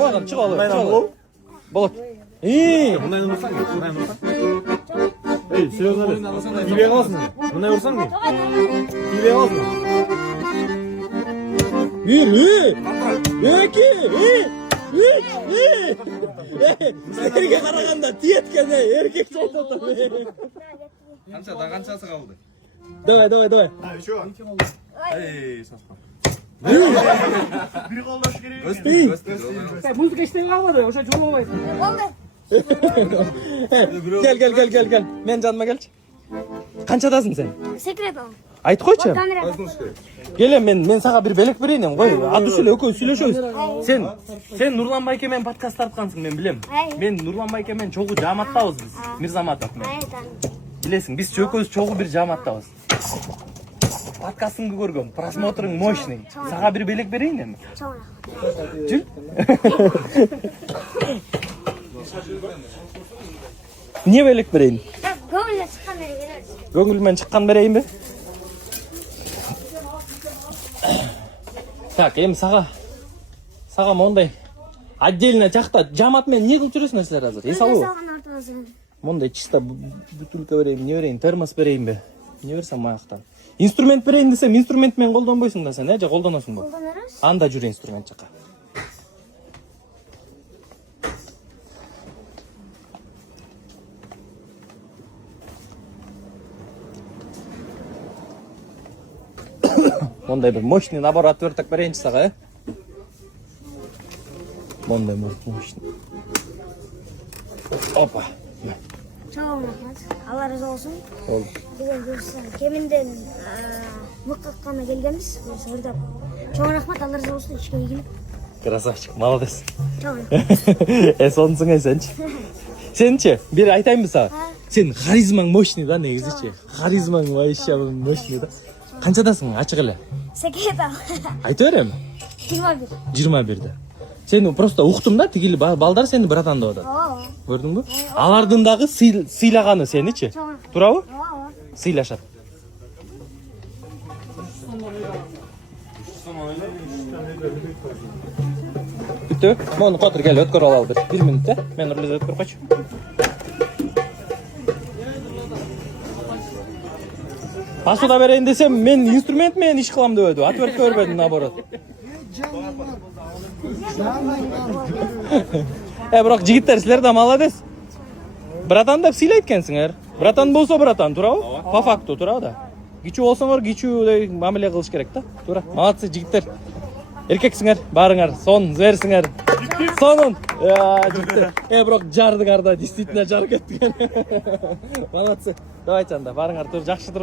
Çıkalım, çıkalım. Balık. İyi. Bundan vursan mı? Bundan vursan. Ey, Süleyman abi. İyi olsun. Bundan vursan mı? İyi olsun. Bir, iki, üç. Erkek araganda tiyetkene erkek saytatan. Kançası kaldı. Давай. Hadi şu. Ey, saçma. Biri kollaş gereği. Ya muzika işten kalmadı. O şey çok olmayız. Gel. Men janıma kelçi. Kançadasın sen? Sekret ol. Ayt koyçu. Kamera. Gelem men sağa bir belek bereyim koy. Аты сүйлө экөө сүйлөшөбүз. Sen Нурлан байке менен подкаст тарткансың мен билем. Мен Нурлан байке менен чогуу жаматтабыз биз. Мирзаматов мен. Билесиң, биз экөөбүз чогуу бир жаматтабыз. Подкастыңды көргөм. Просмотрың мощный. Сага бир белек берейин эми. Жүр. Не белек берейин? Көңілге шыққан берген. Көңүлүмөн чыккан берейинби? Так, эми сага мондай отдельно жакта жамат менен эмне кылып жүрөсүңөр силер азыр? Эс алуу. Мондай чисто бутылка берейин, эмне берейин, термос берейинби? Эмне берсем аяктан? Инструмент берейин десем, инструмент менен колдонбойсуң да сен, же колдоносуңбу? Колдонорuz. Анда жүр инструмент жака. Мондай бир мощный набор отверток берейинчи сага, э? Мондай мощный. Опа. Çok rahmat. Allah razı olsun. Oldu. Bugün görüşsen keminden mıkkakkan'a gelgemiz. Burada. Çok rahmat. Allah razı olsun. İşe ilgili. Красавчик, молодец. Çok rahmat. Сонсуң сенчи. Сенчи, бир айтайынбы сага? Сен харизмаң мощный да негизичи. Харизмаң вообще мощный да. Канчадасың? Ачык эле. Sekret al. Айта берем. 21. 21'de. Сени просто уктум да, тигили балдар сени братан деп атат. Oo. Көрдүңбү? Алардын дагы сыйлаганы сеничи. Туурабы? Oo. Сыйлашат. Бүттү. Мону котур кел, өткөрүп алалы бир. 1 минут, э? Мен урлиза өткөрүп койчу. Пасуда берейин десем, мен инструмент менен иш кылам деп өдү. Отвертка бербедим наоборот. Бирок жигиттер силер да молодец. Братан деп сыйлайт экенсиңер. Братан болсо братан, туурабы? По факту, туурабы да? Кичүү болсоңор кичүүдөй мамиле кылыш керек да. Туура. Молодцы жигиттер. Эркексиңер, барыңар, сон берсиңер. Сонун. Жигиттер. Бирок жардыңар да, действительно жар кеткен. Молодцы. Давайте анда, барыңар, тур, жакшы тур.